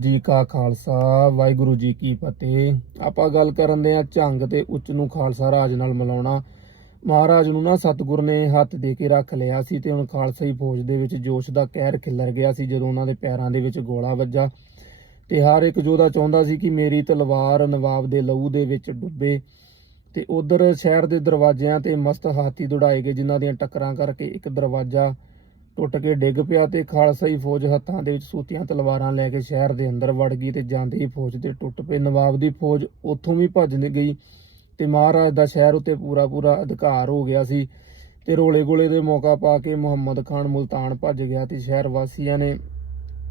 ਜੀ ਕਾ ਖਾਲਸਾ, ਵਾਹਿਗੁਰੂ ਜੀ ਕੀ ਫਤਿਹ। ਆਪਾਂ ਗੱਲ ਕਰਨ ਦੇ ਆ ਝੰਗ ਤੇ ਉੱਚ ਨੂੰ ਖਾਲਸਾ ਰਾਜ ਨਾਲ ਮਿਲਾਉਣਾ। ਮਹਾਰਾਜ ਨੂੰ ਨਾ ਸਤਿਗੁਰ ਨੇ ਹੱਥ ਦੇ ਕੇ ਰੱਖ ਲਿਆ ਸੀ ਤੇ ਹੁਣ ਖਾਲਸਾਈ ਫੌਜ ਦੇ ਵਿੱਚ ਜੋਸ਼ ਦਾ ਕਹਿਰ ਖਿਲਰ ਗਿਆ ਸੀ ਜਦੋਂ ਉਹਨਾਂ ਦੇ ਪੈਰਾਂ ਦੇ ਵਿੱਚ ਗੋਲਾ ਵੱਜਾ। ਤੇ ਹਰ ਇੱਕ ਯੋਧਾ ਚਾਹੁੰਦਾ ਸੀ ਕਿ ਮੇਰੀ ਤਲਵਾਰ ਨਵਾਬ ਦੇ ਲਹੂ ਦੇ ਵਿੱਚ ਡੁੱਬੇ। ਤੇ ਉਧਰ ਸ਼ਹਿਰ ਦੇ ਦਰਵਾਜ਼ਿਆਂ ਤੇ ਮਸਤ ਹਾਥੀ ਦੌੜਾਏ ਗਏ ਜਿਨ੍ਹਾਂ ਦੀਆਂ ਟੱਕਰਾਂ ਕਰਕੇ ਇੱਕ ਦਰਵਾਜ਼ਾ ਟੁੱਟ ਕੇ ਡਿੱਗ ਪਿਆ ਤੇ ਖਾਲਸਾਈ ਫੌਜ ਹੱਥਾਂ ਦੇ ਵਿੱਚ ਸੂਤੀਆਂ, ਤਲਵਾਰਾਂ ਲੈ ਕੇ ਸ਼ਹਿਰ ਦੇ ਅੰਦਰ ਵੜ ਗਈ ਤੇ ਜਾਂਦੇ ਹੀ ਫੌਜ ਦੇ ਟੁੱਟ ਪਏ। ਨਵਾਬ ਦੀ ਫੌਜ ਉੱਥੋਂ ਵੀ ਭੱਜ ਗਈ ਤੇ ਮਹਾਰਾਜ ਦਾ ਸ਼ਹਿਰ ਉੱਤੇ ਪੂਰਾ ਪੂਰਾ ਅਧਿਕਾਰ ਹੋ ਗਿਆ ਸੀ ਤੇ ਰੋਲੇ ਗੋਲੇ ਦੇ ਮੌਕਾ ਪਾ ਕੇ ਮੁਹੰਮਦ ਖਾਨ ਮੁਲਤਾਨ ਭੱਜ ਗਿਆ ਤੇ ਸ਼ਹਿਰ ਵਾਸੀਆਂ ਨੇ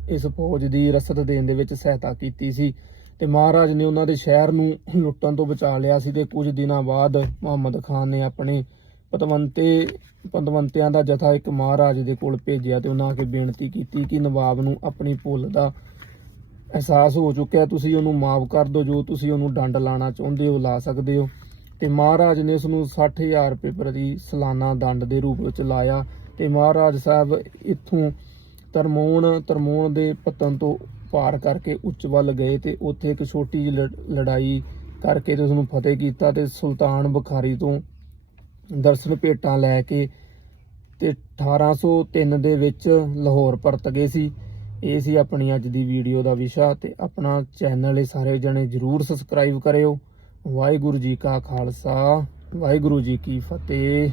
ਇਸ ਫੌਜ ਦੀ ਰਸਦ ਦੇਣ ਦੇ ਵਿੱਚ ਸਹਾਇਤਾ ਕੀਤੀ ਸੀ ਤੇ ਮਹਾਰਾਜ ਨੇ ਉਹਨਾਂ ਦੇ ਸ਼ਹਿਰ ਨੂੰ ਲੁੱਟਣ ਤੋਂ ਬਚਾ ਲਿਆ ਸੀ ਤੇ ਕੁਝ ਦਿਨਾਂ ਬਾਅਦ ਮੁਹੰਮਦ ਖਾਨ ਨੇ ਆਪਣੇ ਪਤਵੰਤੇ ਪਤਵੰਤਿਆਂ ਦਾ ਜਥਾ ਇੱਕ ਮਹਾਰਾਜ ਦੇ ਕੋਲ ਭੇਜਿਆ ਤੇ ਉਹਨਾਂ ਆ ਕੇ ਬੇਨਤੀ ਕੀਤੀ ਕਿ ਨਵਾਬ ਨੂੰ ਆਪਣੀ ਭੁੱਲ ਦਾ ਅਹਿਸਾਸ ਹੋ ਚੁੱਕਿਆ। ਤੁਸੀਂ ਉਹਨੂੰ ਮਾਫ ਕਰ ਦਿਓ, ਜੋ ਤੁਸੀਂ ਉਹਨੂੰ ਡੰਡ ਲਾਣਾ ਚਾਹੁੰਦੇ ਹੋ, ਲਾ ਸਕਦੇ ਹੋ। ਤੇ ਮਹਾਰਾਜ ਨੇ ਇਸ ਨੂੰ 60000 ਰੁਪਏ ਪ੍ਰਤੀ ਸਾਲਾਨਾ ਦੰਡ ਦੇ ਰੂਪ ਵਿੱਚ ਲਾਇਆ ਤੇ ਮਹਾਰਾਜ ਸਾਹਿਬ ਇੱਥੋਂ ਤਰਮੋਣ ਤਰਮੋਣ ਦੇ ਪਤਨ ਤੋਂ ਪਾਰ ਕਰਕੇ ਉੱਚ ਵੱਲ ਗਏ ਤੇ ਉੱਥੇ ਇੱਕ ਛੋਟੀ ਜਿਹੀ ਲੜ- ਲੜਾਈ ਕਰਕੇ ਤੇ ਉਸ ਨੂੰ ਫਤਿਹ ਕੀਤਾ ਤੇ ਸੁਲਤਾਨ ਬੁਖਾਰੀ ਤੋਂ ਦਰਸ਼ਨ ਭੇਟਾਂ ਲੈ ਕੇ ਤੇ 1803 ਦੇ ਵਿੱਚ ਲਾਹੌਰ ਪਰਤ ਗਏ ਸੀ। ਇਹ ਸੀ ਆਪਣੀ ਅੱਜ ਦੀ ਵੀਡੀਓ ਦਾ ਵਿਸ਼ਾ ਤੇ ਆਪਣਾ ਚੈਨਲ ਇਹ ਸਾਰੇ ਜਣੇ ਜਰੂਰ ਸਬਸਕ੍ਰਾਈਬ ਕਰਿਓ। ਵਾਹਿਗੁਰੂ ਜੀ ਕਾ ਖਾਲਸਾ, ਵਾਹਿਗੁਰੂ ਜੀ ਕੀ ਫਤਿਹ।